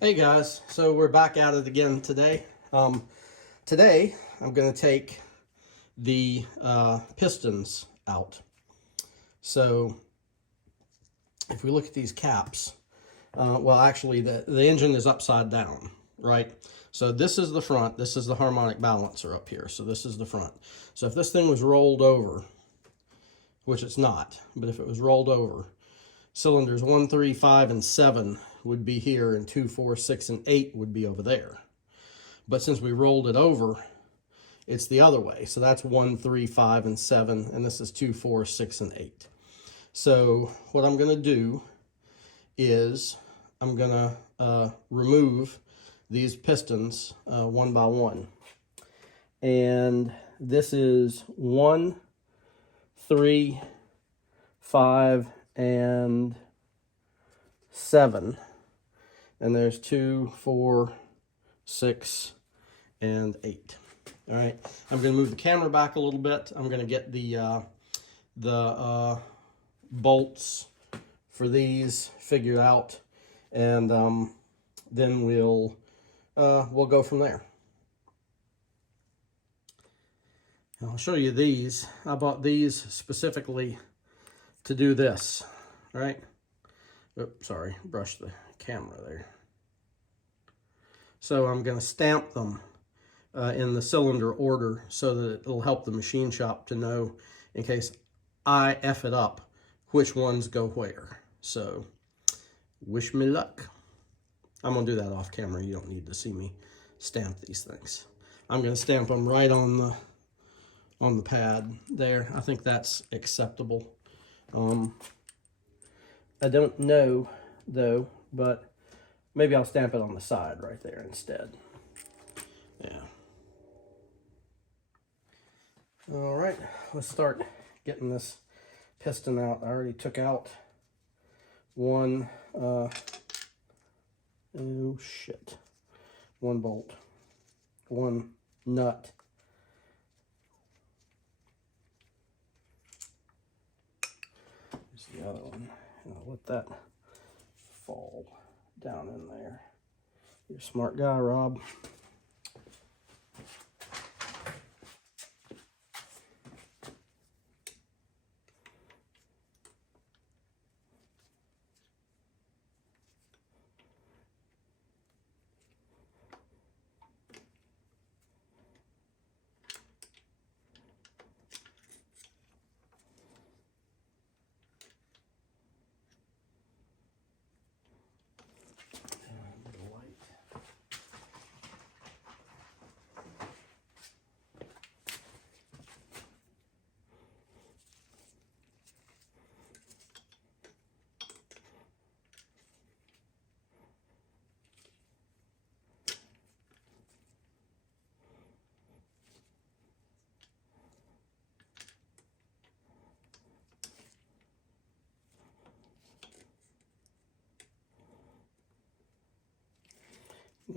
Hey guys, so we're back at it again today. Today I'm going to take the pistons out. So if we look at these caps, well actually the engine is upside down, right? So this is the front, this is the harmonic balancer up here, so this is the front. So if this thing was rolled over, which it's not, but if it was rolled over, cylinders 1, 3, 5, and 7 would be here, and 2, 4, 6, and 8 would be over there. But since we rolled it over, it's the other way. So that's 1, 3, 5, and 7, and this is 2, 4, 6, and 8. So what I'm going to do is I'm going to remove these pistons one by one. And this is 1, 3, 5, and 7. And there's 2, 4, 6, and 8. All right, I'm going to move the camera back a little bit. I'm going to get the bolts for these figured out, and then we'll go from there. And I'll show you these. I bought these specifically to do this. All right. Oops, sorry, brush the camera there. So I'm going to stamp them in the cylinder order so that it'll help the machine shop to know, in case I F it up, which ones go where. So wish me luck. I'm going to do that off camera. You don't need to see me stamp these things. I'm going to stamp them right on the pad there. I think that's acceptable. I don't know though, but maybe I'll stamp it on the side right there instead. Yeah. All right, let's start getting this piston out. I already took out one, oh shit, one bolt, one nut. Here's the other one. And I'll let that fall down in there. You're a smart guy, Rob.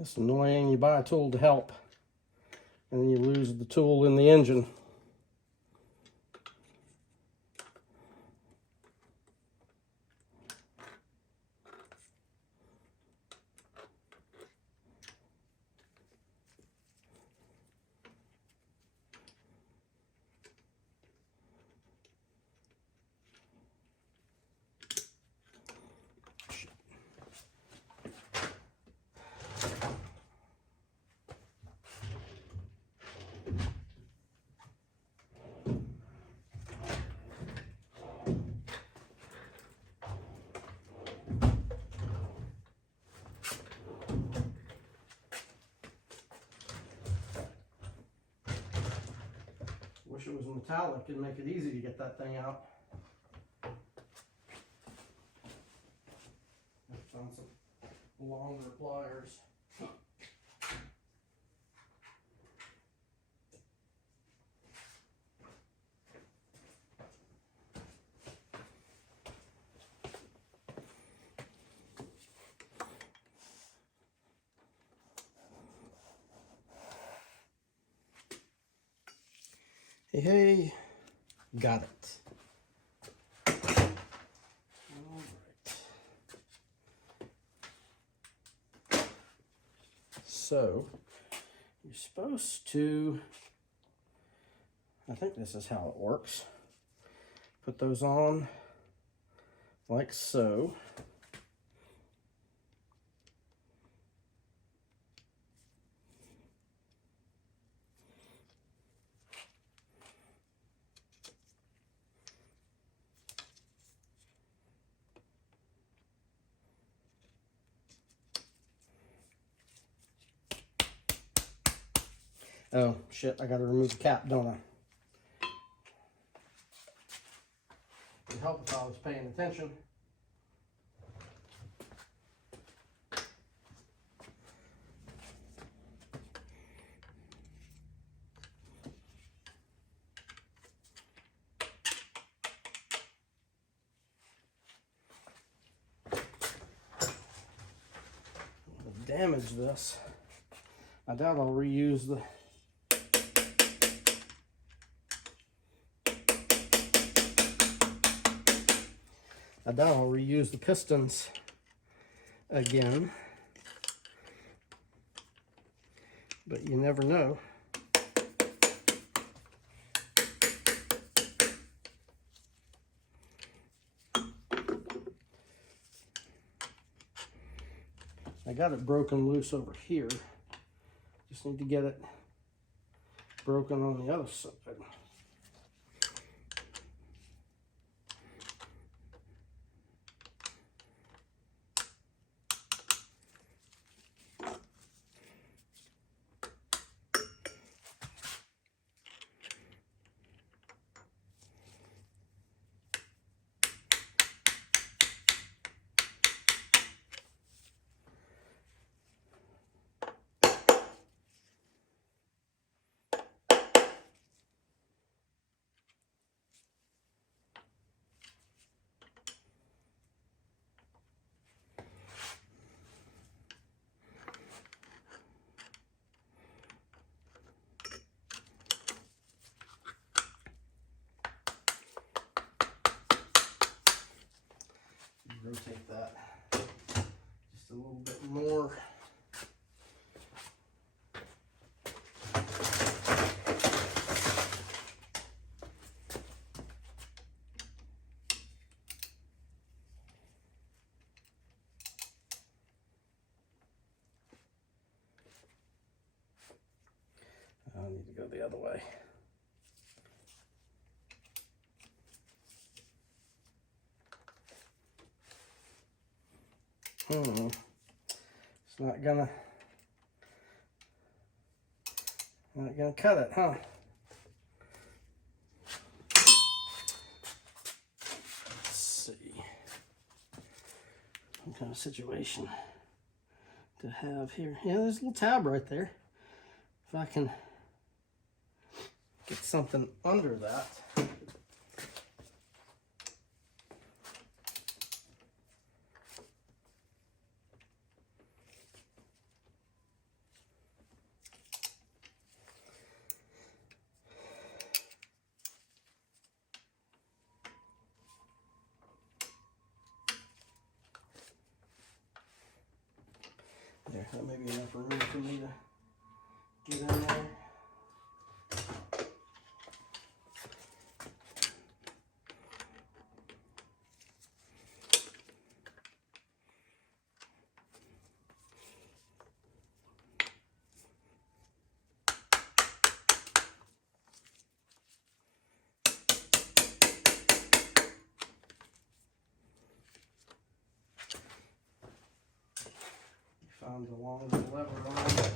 It's annoying. You buy a tool to help, and then you lose the tool in the engine. Wish it was metallic and make it easy to get that thing out. Found some longer pliers. Hey, hey, got it. All right. So you're supposed to, I think this is how it works. Put those on like so. Oh, shit, I gotta remove the cap, don't I? It would help if I was paying attention. Damage this. I doubt I'll reuse the pistons again, but you never know. I got it broken loose over here. Just need to get it broken on the other side. Rotate that just a little bit more. I need to go the other way. It's not gonna cut it, huh? Let's see. What kind of situation to have here? Yeah, there's a little tab right there. If I can get something under that. There, that may be enough room for me to get in there. Found the long lever on it.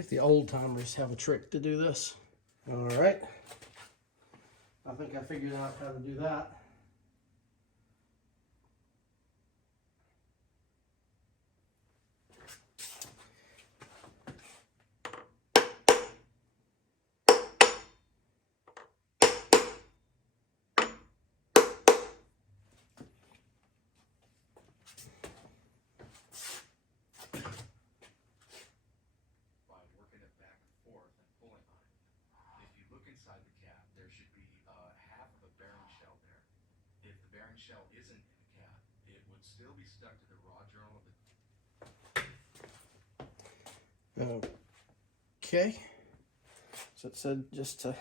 See if the old timers have a trick to do this. All right. I think I figured out how to do that. Shell isn't in the cap, it would still be stuck to the raw journal of the... Okay. So it said just to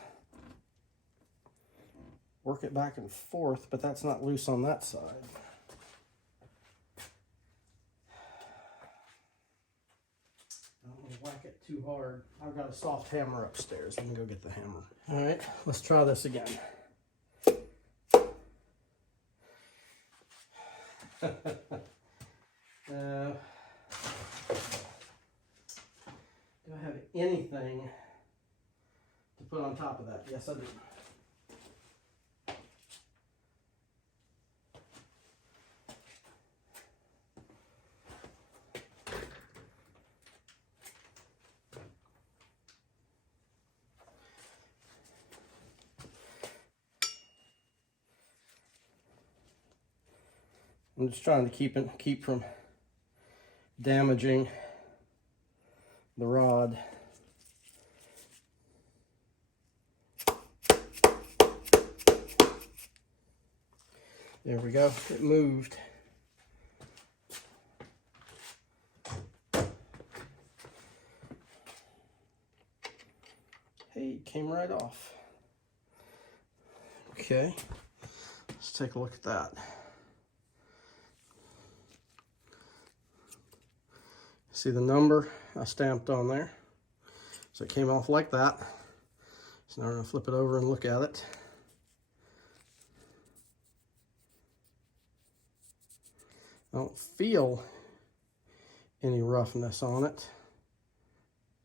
work it back and forth, but that's not loose on that side. I don't want to whack it too hard. I've got a soft hammer upstairs. Let me go get the hammer. All right, let's try this again. Do I have anything to put on top of that? Yes, I do. I'm just trying to keep from damaging the rod. There we go. It moved. Hey, it came right off. Okay, let's take a look at that. See the number I stamped on there? So it came off like that. So now we're going to flip it over and look at it. I don't feel any roughness on it.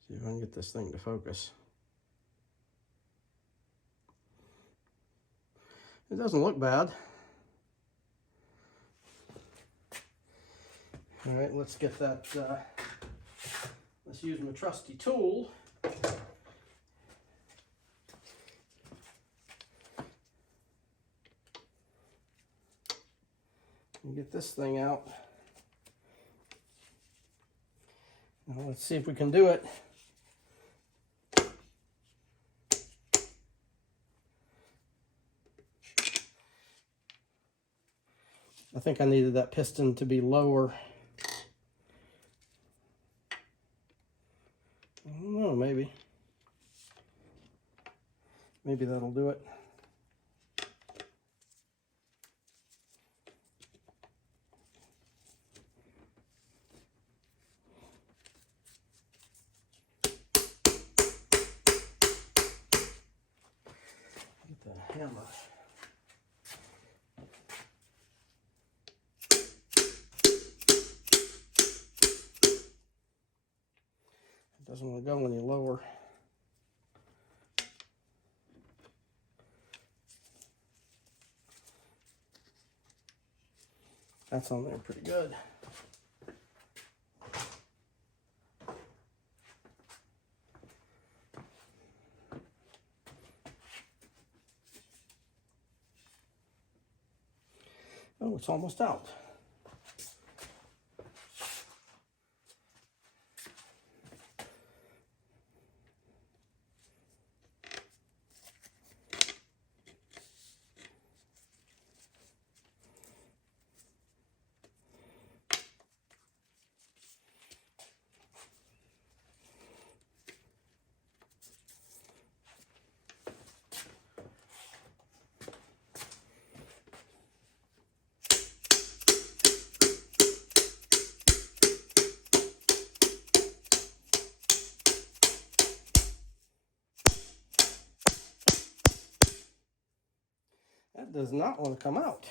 See if I can get this thing to focus. It doesn't look bad. All right, let's get that, let's use my trusty tool. And get this thing out. Now let's see if we can do it. I think I needed that piston to be lower. I don't know, maybe that'll do it. Get the hammer. It doesn't want to go any lower. That's on there pretty good. Oh, it's almost out. That does not want to come out.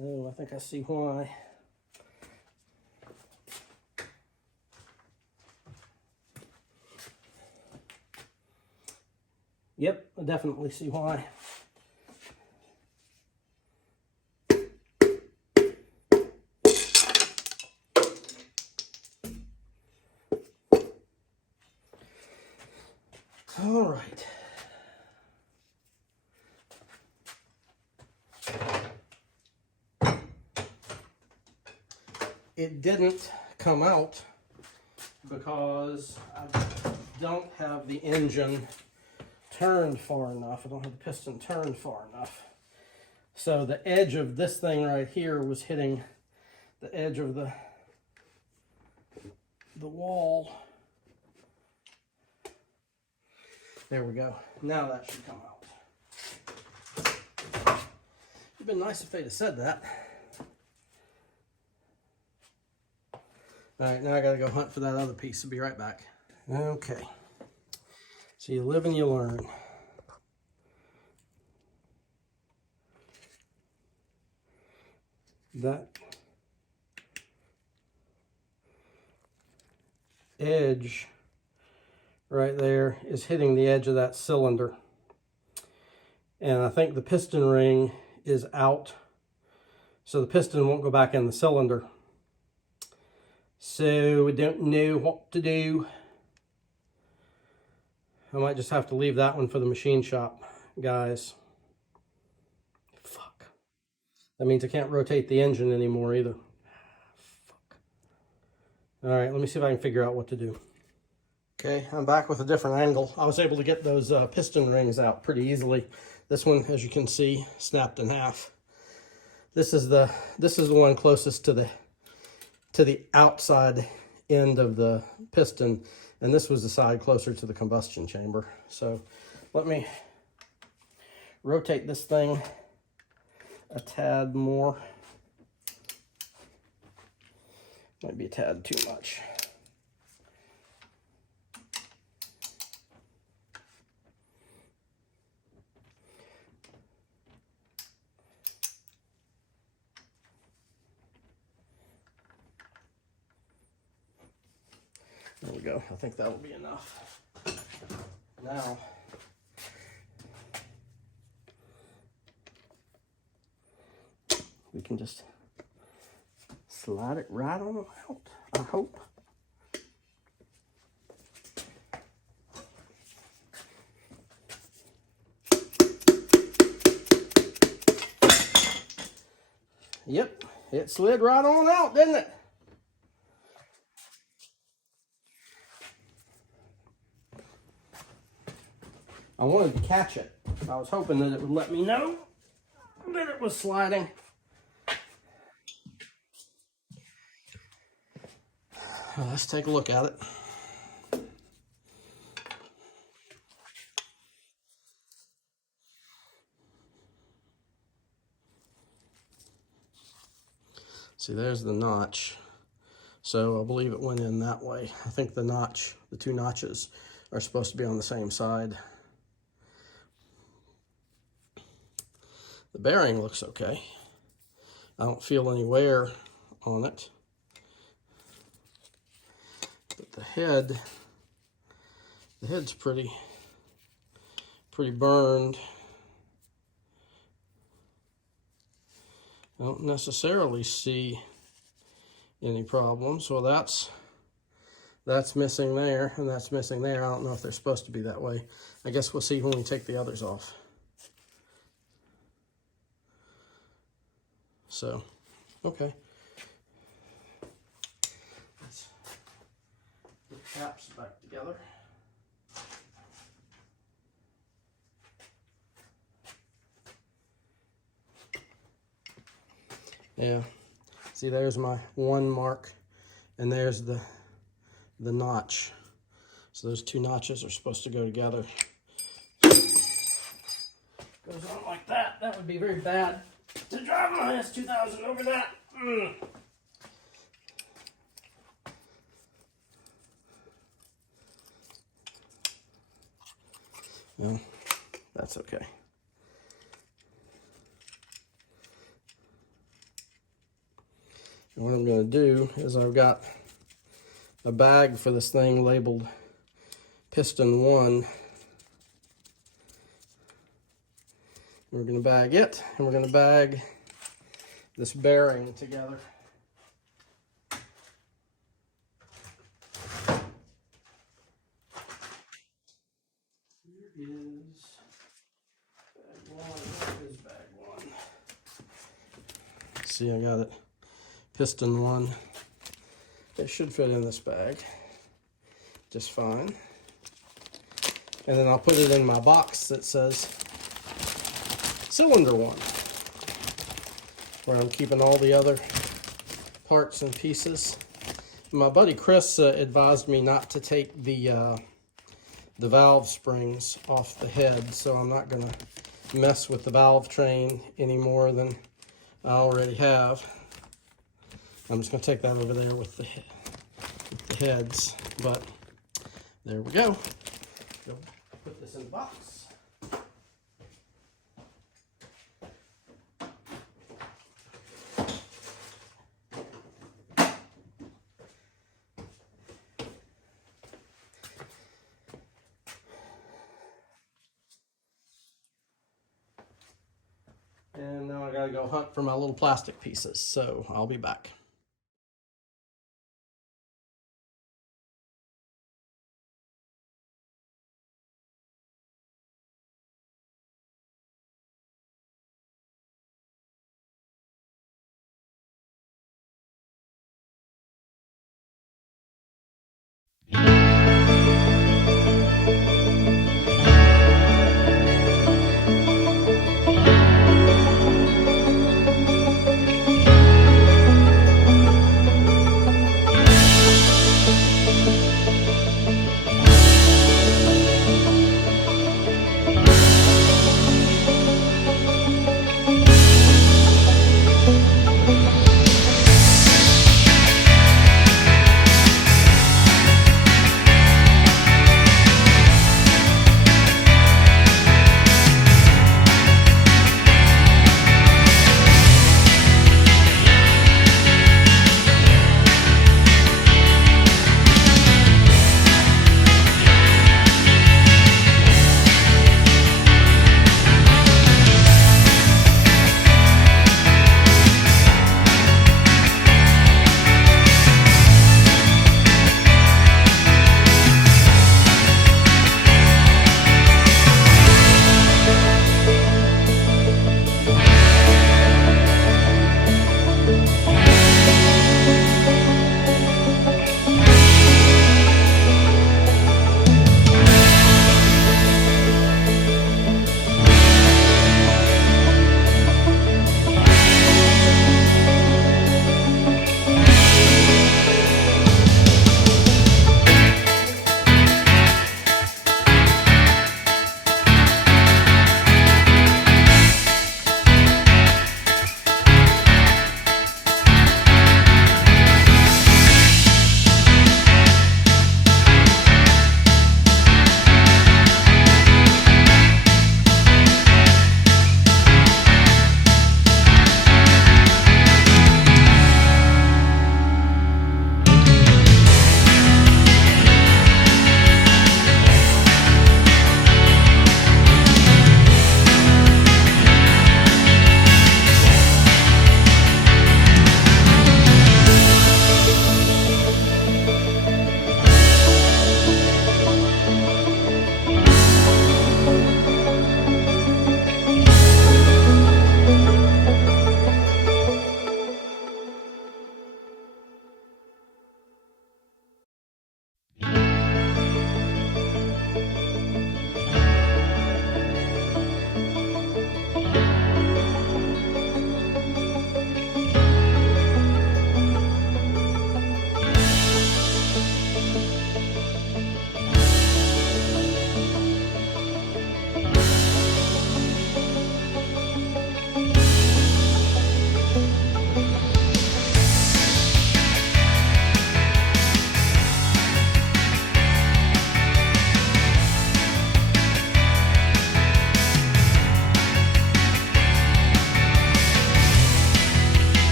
Oh, I think I see why. Yep, I definitely see why. All right. It didn't come out because I don't have the engine turned far enough. I don't have the piston turned far enough. So the edge of this thing right here was hitting the edge of the wall. There we go. Now that should come out. It'd been nice if they'd have said that. All right, now I gotta go hunt for that other piece. I'll be right back. Okay. So you live and you learn. That edge right there is hitting the edge of that cylinder. And I think the piston ring is out, so the piston won't go back in the cylinder. So we don't know what to do. I might just have to leave that one for the machine shop guys. Fuck. That means I can't rotate the engine anymore either. Fuck. All right, let me see if I can figure out what to do. Okay, I'm back with a different angle. I was able to get those piston rings out pretty easily. This one, as you can see, snapped in half. This is the one closest to the outside end of the piston, and this was the side closer to the combustion chamber. So let me rotate this thing a tad more. Might be a tad too much. There we go. I think that will be enough. Now, we can just slide it right on out, I hope. Yep, it slid right on out, didn't it? I wanted to catch it. I was hoping that it would let me know that it was sliding. Let's take a look at it. See, there's the notch. So I believe it went in that way. I think the two notches are supposed to be on the same side. The bearing looks okay. I don't feel any wear on it. But the head's pretty burned. I don't necessarily see any problems. Well, that's missing there, and that's missing there. I don't know if they're supposed to be that way. I guess we'll see when we take the others off. So, okay. Let's put the caps back together. Yeah, see, there's my one mark, and there's the notch. So those two notches are supposed to go together. Goes on like that. That would be very bad to drive my S2000 over that. Well, that's okay. And what I'm going to do is I've got a bag for this thing labeled Piston 1. We're going to bag it, and we're going to bag this bearing together. Here is bag 1. Where is bag 1? See, I got it. Piston 1. It should fit in this bag just fine. And then I'll put it in my box that says cylinder 1, where I'm keeping all the other parts and pieces. My buddy Chris advised me not to take the valve springs off the head, so I'm not going to mess with the valve train any more than I already have. I'm just going to take that over there with the heads, but there we go. Go put this in the box. And now I gotta go hunt for my little plastic pieces, so I'll be back.